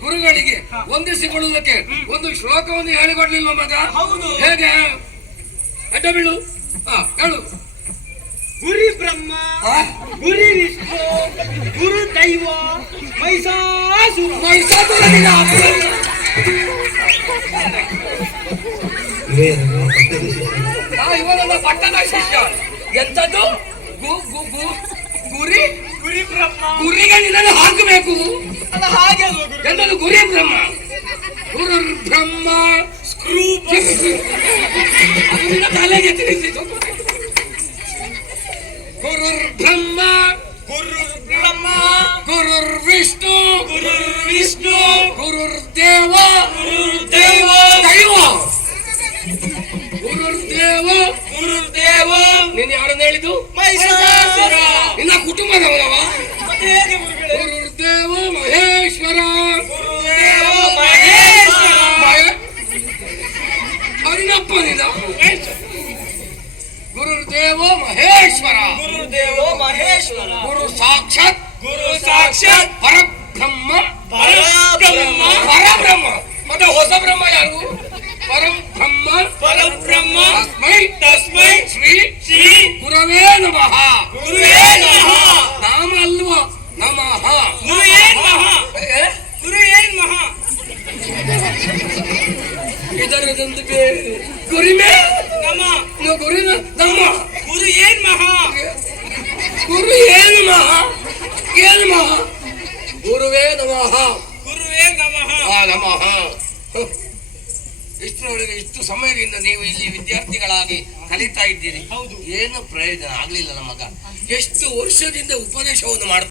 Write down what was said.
ಗುರುಗಳಿಗೆ ವಂದಿಸಿಕೊಳ್ಳುವುದಕ್ಕೆ ಒಂದು ಶ್ಲೋಕವನ್ನು ಹೇಳಿಕೊಡ್ಲಿಲ್ಲ ಮಗ? ಹೌದು. ಹೇಗೆ? ಅಡ್ಡ ಬೀಳು. ಹಾ ಹೇಳು. ಗುರಿ ಬ್ರಹ್ಮ? ಗುರಿ ವಿಷ್ಣು ಗುರು ದೈವ ಮೈಸಾಸು ಮೈಸಾಸುರನಿಗೆ ಇವನೊಬ್ಬ ಪಟ್ಟಣ ಶಿಷ್ಯ. ಎಂತದ್ದು ಗು ಗು ಗು ಗುರಿ ಗುರಿ ಬ್ರಹ್ಮ. ಗುರಿಗೆ ನಿನ್ನನ್ನು ಹಾಕಬೇಕು ಅಲ್ಲ ಹಾಗೆ ಅಲ್ವಾ ಗುರು ಎಂತದ್ದು ಗುರಿ ಬ್ರಹ್ಮ ಗುರು ಬ್ರಹ್ಮ ಸ್ಕ್ರೂ ಅದು ನಿನ್ನ ತಲೆಗೆ ತಿಳಿಸಿತು ಗುರುರ್ ಬ್ರಹ್ಮ ಗುರುರ್ ಬ್ರಹ್ಮ ಗುರುರ್ ವಿಷ್ಣು ಗುರುರ್ ವಿಷ್ಣು ಗುರುರ್ ದೇವ ಗುರುರ್ ದೇವ ದೈವ ಗುರುರ್ ದೇವ ಗುರು ದೇವ ನೀನು ಯಾರನ್ನ ಹೇಳಿದ್ದು ಮೈಸಾಸುರ ನಿನ್ನ ಕುಟುಂಬದವನವ ಮತ್ತೆ ಹೇಗೆ ಗುರುಗಳೇ ಗುರುರ್ ದೇವ ಮಹೇಶ್ವರ ಗುರು ದೇವ ಮಹೇಶ್ವರ ಮಹೇ- ಅವನಪ್ಪ ನಿನ್ನ ಗುರುರ್ ದೇವ ಮಹೇಶ್ವರ ಗುರು ದೇವ ಮಹೇಶ್ವರ ಗುರು ಸಾಕ್ಷಾತ್ ಗುರು ಸಾಕ್ಷಾತ್ ಪರಬ್ರಹ್ಮ ಪರಬ್ರಹ್ಮ ಪರಬ್ರಹ್ಮ ಮತ್ತೆ ಹೊಸ ಬ್ರಹ್ಮ ಯಾರು ಪರಬ್ರಹ್ಮ ಪರಬ್ರಹ್ಮ ತಸ್ಮೈ ತಸ್ಮೈ ಶ್ರೀ ಶ್ರೀ ಗುರವೇ ನಮಃ ಗುರುವೇ ನಮಃ ನಾಮ ಅಲ್ವ ನಮಃ ಗುರು ಏನ್ ಮಹಾ ಏ? ಗುರು ಏನ್ ಮಹಾ ಇದರದೊಂದಿಗೆ ಗುರಿಮೇ ನಮ ಗುರಿನ ನಮ್ಮ ಗುರು ಏನ್ ಮಹಾ? ಗುರು ಏನು ಮಹಾ? ಏನು ಮಹಾ? ಗುರುವೇ ನಮಃ. ಗುರುವೇ ನಮಃ. ಆ ನಮಃ. ಇಷ್ಟರೊಳಗೆ ಇಷ್ಟು ಸಮಯದಿಂದ ನೀವು ಇಲ್ಲಿ ವಿದ್ಯಾರ್ಥಿಗಳಾಗಿ ಕಲಿತಾ ಇದ್ದೀರಿ. ಹೌದು. ಏನು ಪ್ರಯೋಜನ? ಆಗ್ಲಿಲ್ಲ ನಮಗ ಎಷ್ಟು ವರ್ಷದಿಂದ ಉಪದೇಶವನ್ನು ಮಾಡ್ತಾ